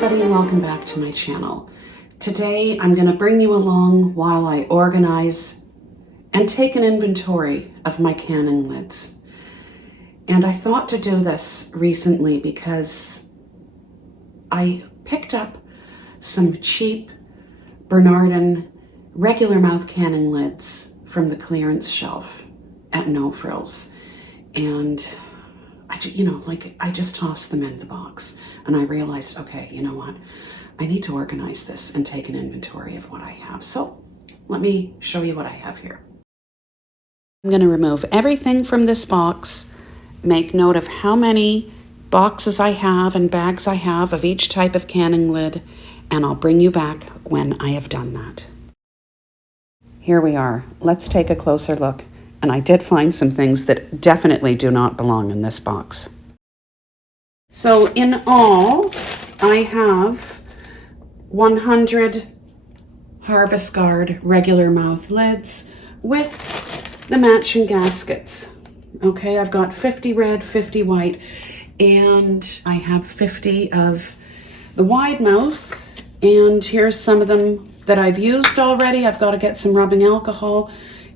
everybody, and welcome back to my channel. Today I'm going to bring you along while I organize and take an inventory of my canning lids. And I thought to do this recently because I picked up some cheap Bernardin regular mouth canning lids from the clearance shelf at No Frills. And I just tossed them in the box and I realized, okay, you know what? I need to organize this and take an inventory of what I have. So let me show you what I have here. I'm going to remove everything from this box, make note of how many boxes I have and bags I have of each type of canning lid, and I'll bring you back when I have done that. Here we are. Let's take a closer look. And I did find some things that definitely do not belong in this box. So in all, I have 100 Harvest Guard regular mouth lids with the matching gaskets. Okay, I've got 50 red, 50 white, and I have 50 of the wide mouth. And here's some of them that I've used already. I've got to get some rubbing alcohol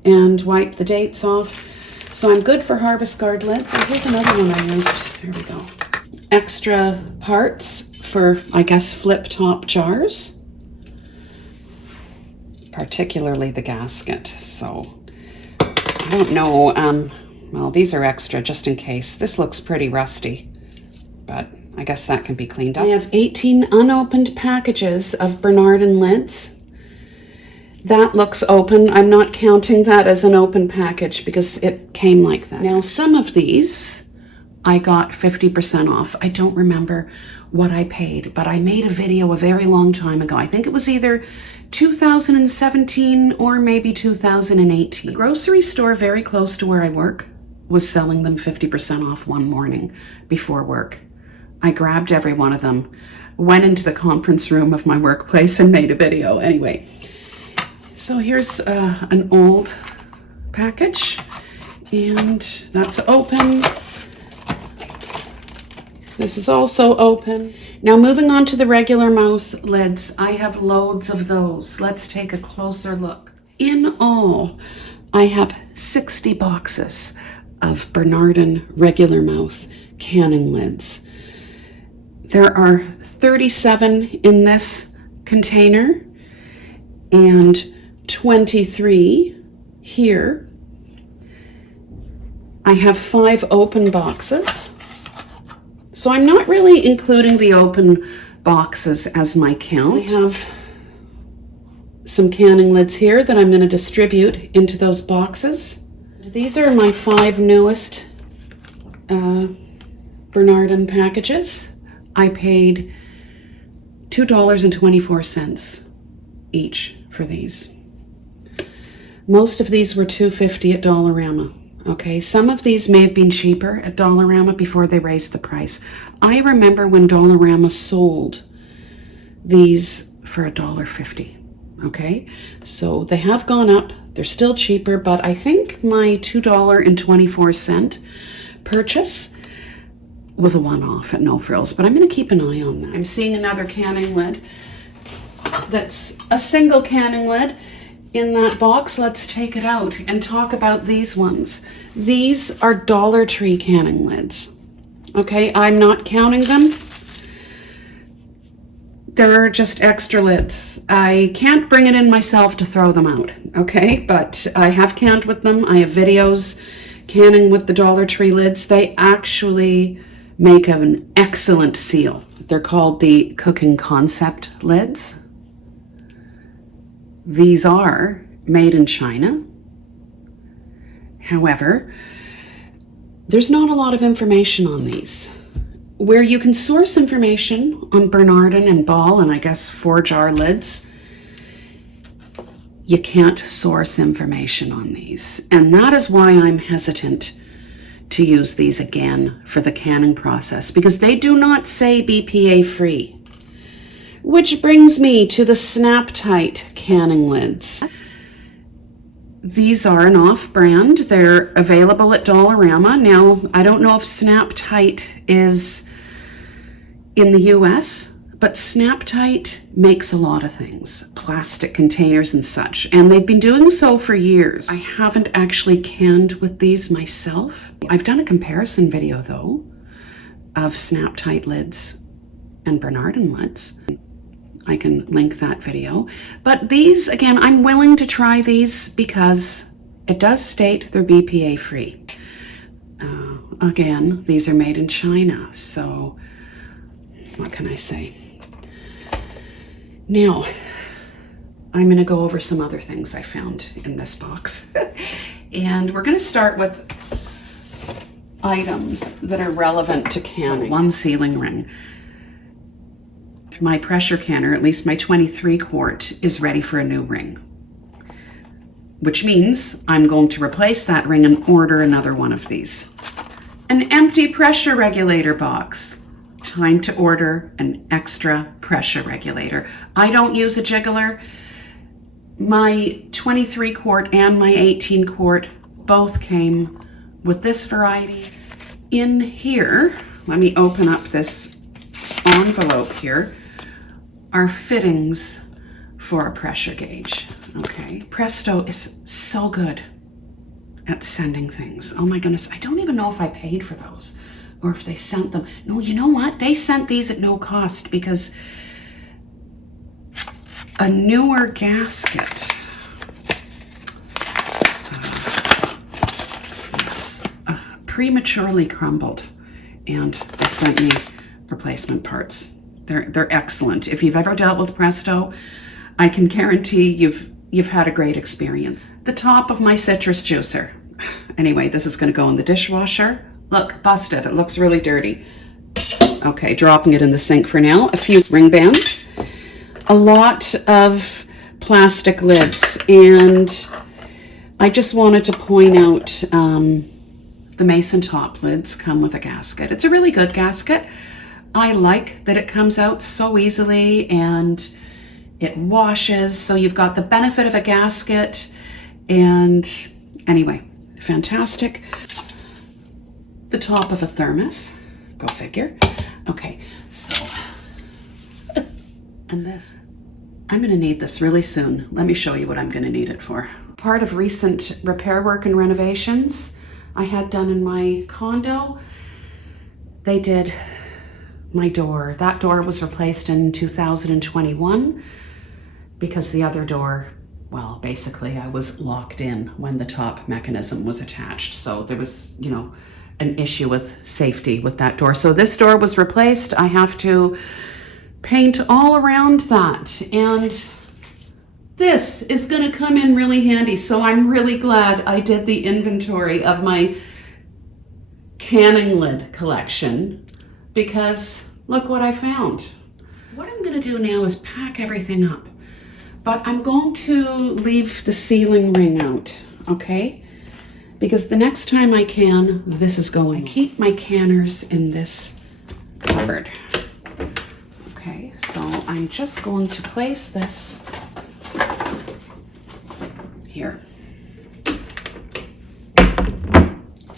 and wipe the dates off. So I'm good for Harvest Guard lids. And here's another one I used. There we go. Extra parts for, I guess, flip top jars. Particularly the gasket. So I don't know. Well, these are extra just in case. This looks pretty rusty, but I guess that can be cleaned up. I have 18 unopened packages of Bernardin lids. That looks open. I'm not counting that as an open package because it came like that. Now, some of these I got 50% off. I don't remember what I paid, but I made a video a very long time ago. I think it was either 2017 or maybe 2018. The grocery store very close to where I work was selling them 50% off one morning before work. I grabbed every one of them, went into the conference room of my workplace and made a video. Anyway. So here's an old package, and that's open. This is also open. Now moving on to the regular mouth lids, I have loads of those. Let's take a closer look. In all, I have 60 boxes of Bernardin regular mouth canning lids. There are 37 in this container, and 23 here. I have 5 open boxes. So I'm not really including the open boxes as my count. I have some canning lids here that I'm going to distribute into those boxes. These are my 5 newest Bernardin packages. I paid $2.24 each for these. Most of these were $2.50 at Dollarama. Okay, some of these may have been cheaper at Dollarama before they raised the price. I remember when Dollarama sold these for $1.50. Okay, so they have gone up. They're still cheaper, but I think my $2.24 purchase was a one-off at No Frills, but I'm going to keep an eye on that. I'm seeing another canning lid that's a single canning lid in that box. Let's take it out and talk about these ones. These are Dollar Tree canning lids. Okay, I'm not counting them. They're just extra lids. I can't bring it in myself to throw them out, okay? But I have canned with them. I have videos canning with the Dollar Tree lids. They actually make an excellent seal. They're called the Cooking Concept lids. These are made in China. However, there's not a lot of information on these. Where you can source information on Bernardin and Ball and I guess 4-jar lids, you can't source information on these. And that is why I'm hesitant to use these again for the canning process, because they do not say BPA free. Which brings me to the Snap Tight canning lids. These are an off-brand. They're available at Dollarama. Now, I don't know if Snap Tight is in the US, But Snap-Tite makes a lot of things, plastic containers and such, and they've been doing so for years. I haven't actually canned with these myself. I've done a comparison video though of Snap-Tite lids and Bernardin lids. I can link that video. But these, again, I'm willing to try these because it does state they're BPA free. Again, these are made in China, so what can I say? Now, I'm going to go over some other things I found in this box. And we're going to start with items that are relevant to canning. One sealing ring. My pressure canner, at least my 23 quart, is ready for a new ring, which means I'm going to replace that ring and order another one of these. An empty pressure regulator box. Time to order an extra pressure regulator. I don't use a jiggler. My 23 quart and my 18 quart both came with this variety. In here, let me open up this envelope here, are fittings for a pressure gauge. Okay, Presto is so good at sending things. Oh my goodness, I don't even know if I paid for those or if they sent them. No, you know what? They sent these at no cost because a newer gasket, prematurely crumbled, and they sent me replacement parts. They're excellent. If you've ever dealt with Presto, I can guarantee you've had a great experience. The top of my citrus juicer. Anyway, this is going to go in the dishwasher. Look, busted. It looks really dirty. Okay, dropping it in the sink for now. A few ring bands, a lot of plastic lids, and I just wanted to point out the mason top lids come with a gasket. It's a really good gasket. I like that it comes out so easily and it washes, so you've got the benefit of a gasket, and anyway, fantastic. The top of a thermos, go figure. Okay, so, and this. I'm gonna need this really soon. Let me show you what I'm gonna need it for. Part of recent repair work and renovations I had done in my condo, they did my door. That door was replaced in 2021 because the other door, well, basically I was locked in when the top mechanism was attached. So there was, you know, an issue with safety with that door. So this door was replaced. I have to paint all around that. And this is going to come in really handy. So I'm really glad I did the inventory of my canning lid collection, because look what I found. What I'm going to do now is pack everything up, but I'm going to leave the sealing ring out, okay? Because the next time I can, this is going. I keep my canners in this cupboard. Okay, so I'm just going to place this here.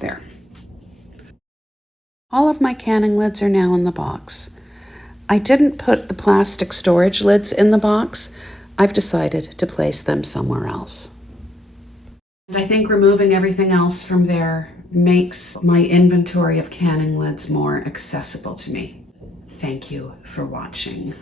There. All of my canning lids are now in the box. I didn't put the plastic storage lids in the box. I've decided to place them somewhere else. And I think removing everything else from there makes my inventory of canning lids more accessible to me. Thank you for watching.